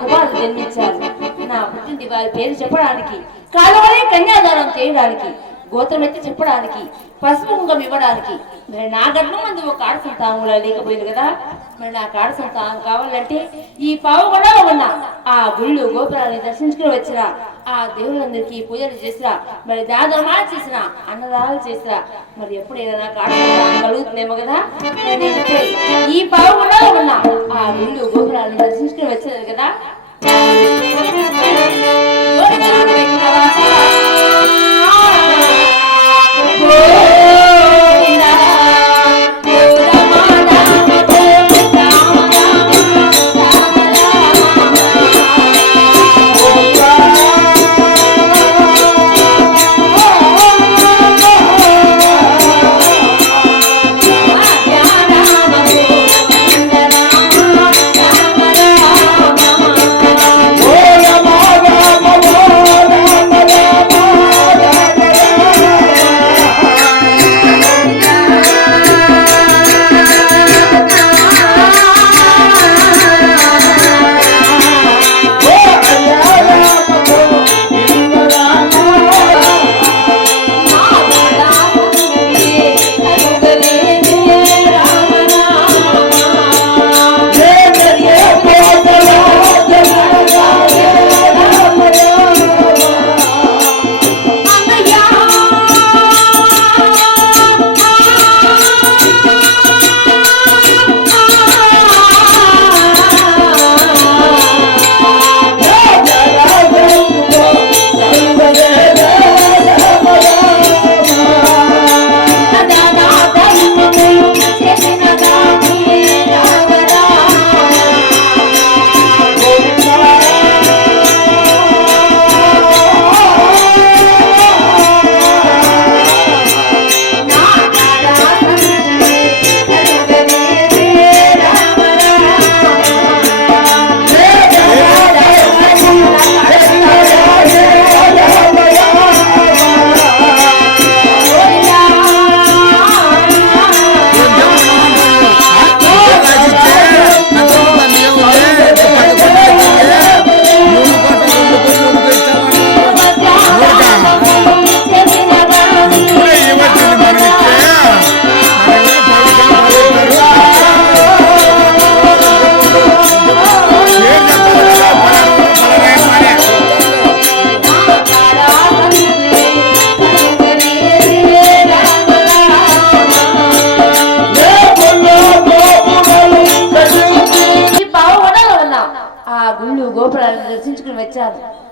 కుమారుడు జన్మించారు. నా పుట్టింటి వారి పేరు చెప్పడానికి కాలువలే కన్యాదానం చేయడానికి గోత్రం ఎత్తి చెప్పడానికి పసుపు కుంకం ఇవ్వడానికి. మరి నా గర్భం మంది ఒక ఆడ సంతానం లేకపోయింది కదా. మరి నాకు ఆడ సంతానం కావాలంటే ఈ పావు కూడా ఉన్న ఆ గుళ్ళు గోపురాన్ని దర్శించుకుని వచ్చిన ఆ దేవుళ్ళందరికీ పూజలు చేసిరా మరి దాదమాలు చేసిన అన్నదానాలు చేసిరా మరి ఎప్పుడైనా నాకు ఆడ సంతానం కలుగుతుందేమో కదా? ఈ పావు కూడా ఉన్న ఆ గుళ్ళు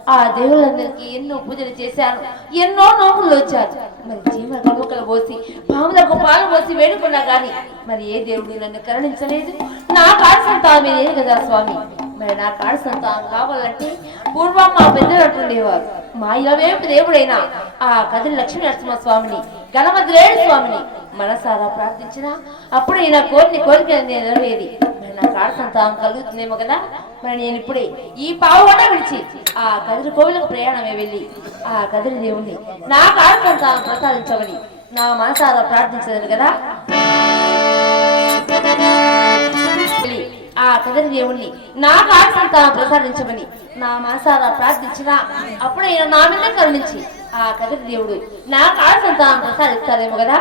ఆ దేవుళ్ళందరికీ ఎన్నో పూజలు చేశాను ఎన్నో నోములు వచ్చారు. మరి జీవన కనుకలు పోసి పాములకు పాలు పోసి వేడుకున్నా గాని మరి ఏ దేవుడు నన్ను కరుణించలేదు? నా కాడు సంతానమే లేదు కదా స్వామి. మరి నా కాడు సంతానం కావాలంటే పూర్వం మా పెద్దలు అంటుండేవారు మా ఇలవేపు దేవుడైన ఆ కదిరి లక్ష్మీ నరసింహ స్వామిని గణమద్రేడు స్వామిని మనసారా ప్రార్థించిన? అప్పుడే నా కోరిని కోరిక నెరవేరి. మరి నా కాడ సంతానం కలుగుతుందేమో కదా? మరి నేను ఇప్పుడే ఈ పావు కూడా విడిచి ఆ కదిరి కోవిలకు ప్రయాణమే వెళ్ళి ఆ కదిరి దేవుణ్ణి నా కాడ సంతానం ప్రసాదించమని నా మనసారా ప్రార్థించదు కదా? ఆ కదిరి దేవుణ్ణి నా కాడ సంతానం ప్రసాదించమని నా మనసారా ప్రార్థించిన? అప్పుడైనా నా మీద కరుణించి ఆ కదిరి దేవుడు నా కాడ సంతానం ప్రసాదిస్తారేమో కదా?